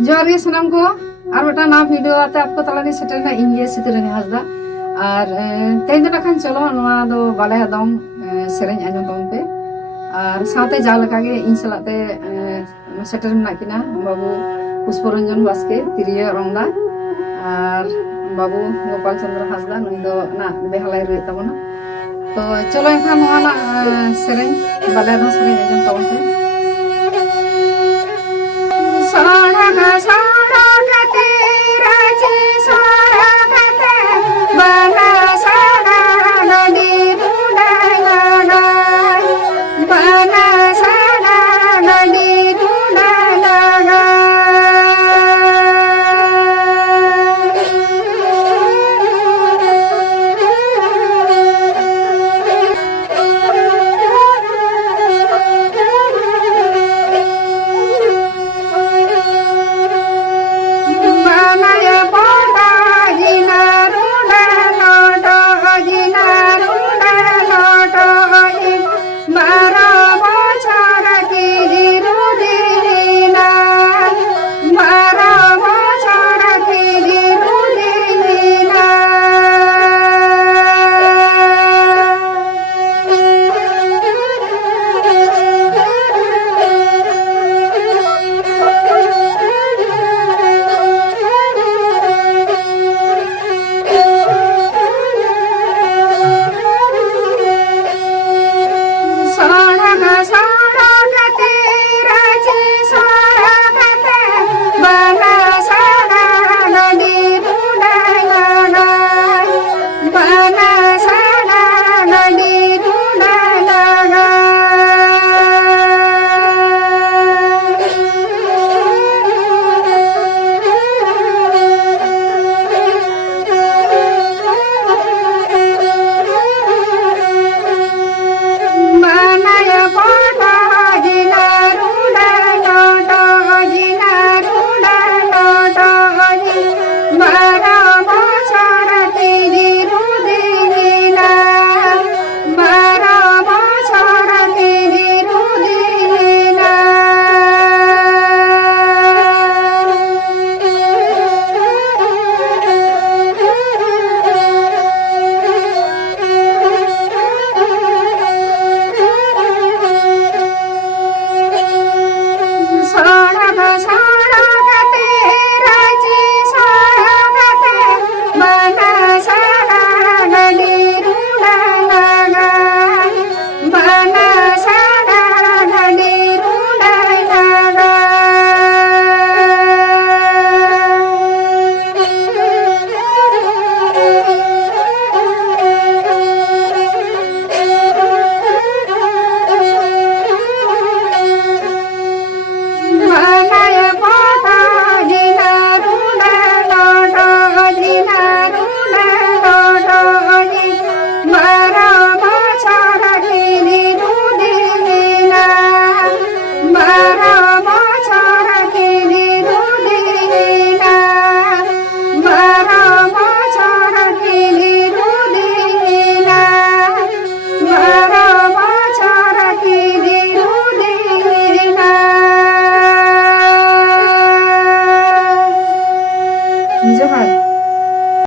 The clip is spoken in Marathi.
जोहार गे सनाम को और बेटा ना वीडियो आते आपको तलानी सेटरना इंगे सितरनी हासदा और तेज तो खान चलो नवा दो बाले दम सेरेंज आजम दम पे और साथे जाल कागे इन सलाते सेटर में किना बाबू पुष्परंजन बास्के तिरिया रंगदा और बाबू गोपाल चंद्र हासदा नुई दो ना बेहलाई रुई तबना तो चलो एखान नवा ना सेरेंज बाले दम सेरेंज आजम तबन पे